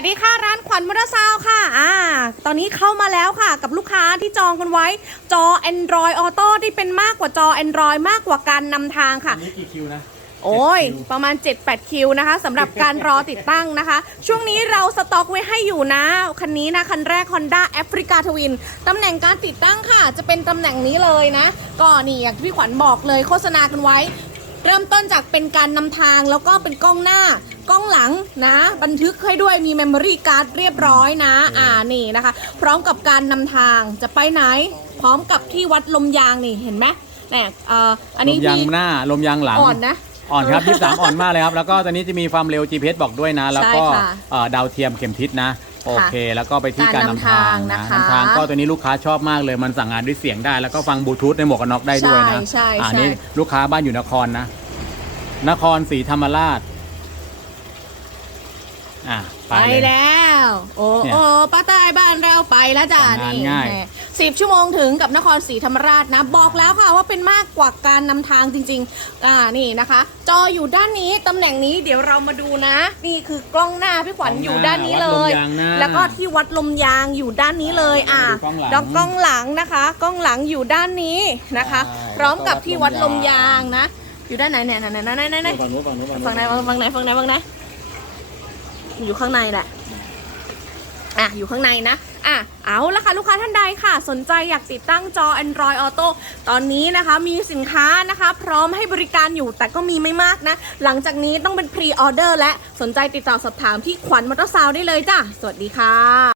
วัสดีค่ะร้านขวัญมอเตอร์ซาวน์ค่ะอ่าตอนนี้เข้ามาแล้วค่ะ กับลูกค้าที่จองกันไว้ จอ Android Auto ที่เป็นมากกว่าจอ Android มากกว่าการนำทางค่ะ อันนี้กี่คิวนะ โอ้ยเจ็ดคิวประมาณ 7-8 คิวนะคะสำหรับการรอติดตั้งนะคะ ช่วงนี้เราสต็อกไว้ให้อยู่นะ คันนี้นะ คันแรก Honda Africa Twin ตำแหน่งการติดตั้งค่ะ จะเป็นตำแหน่งนี้เลยนะ ก็นี่อย่างที่พี่ขวัญบอกเลยโฆษณากันไว้ เริ่มต้นจากเป็นการนำทางแล้วก็เป็นกล้องหน้ากล้องหลังนะ บันทึกให้ด้วยมี Memory Card เรียบร้อยนะ อ่านี่นะคะ พร้อมกับการนำทางจะไปไหน พร้อมกับที่วัดลมยางนี่เห็นไหมเนี่ยเอ่ออันลนี้มยางที่หน้าลมยางหลัง อ่อนนะ อ่อนครับ 23 อ่อนมากเลยครับ แล้วก็ตอนนี้จะมีความเร็ว GPS บอกด้วยนะ แล้วก็ใช่ค่ะ เอ่อดาวเทียมเข็มทิศนะ โอเค แล้วก็ไปที่กาการรนำนำทางทางนะนะคะนำทางก็ตัวนี้ลูกค้าชอบมากเลยมันสั่งงานด้วยเสียงได้ แล้วก็ฟังบลูทูธในหมวกกันน็อกได้ด้วยนะใช่ใช่อ่าใช่นี่ลูกค้าบ้านอยู่นครนะ นครศรีธรรมราชอะไปไปเลยแล้ว โอ้เนี่ยโอ้ป้าตายบ้านเราไปแล้วจ้ะทำงานนี่ง่าย สิบชั่วโมงถึงกับนครศรีธรรมราชนะ บอกแล้วค่ะว่าเป็นมากกว่าการนำทางจริงๆ อ่านี่นะคะ จออยู่ด้านนี้ตำแหน่งนี้เดี๋ยวเรามาดูนะ นี่คือกล้องหน้าพี่ขวัญอยู่ด้านนี้เลย วัดมยางหน้าแล้วก็ที่วัดลมยางอยู่ด้านนี้เลย อ่าดูกล้องหลังดอกกล้องหลังนะคะกล้องหลังอยู่ด้านนี้นะคะ ใช่พร้อมกับที่วัดลมแล้วก็วัดลมยายางนะ อยู่ด้านไหนเนี่ยไหนไหนไหนไหนไหน ฝั่งนู้นฝั่งนู้นฝั่งไหนฝั่งไหนฝั่งไหนฝั่งไหนอยู่ข้างในแหละ อะอยู่ข้างในนะ อะ เอาละค่ะ ลูกค้าท่านใดค่ะ สนใจอยากติดตั้งจอ Android Auto ตอนนี้นะคะมีสินค้านะคะ พร้อมให้บริการอยู่แต่ก็มีไม่มากนะ หลังจากนี้ต้องเป็นพรีออเดอร์และสนใจติดต่อสอบถามที่ขวัญมอเตอร์ซาวได้เลยจ้ะ สวัสดีค่ะ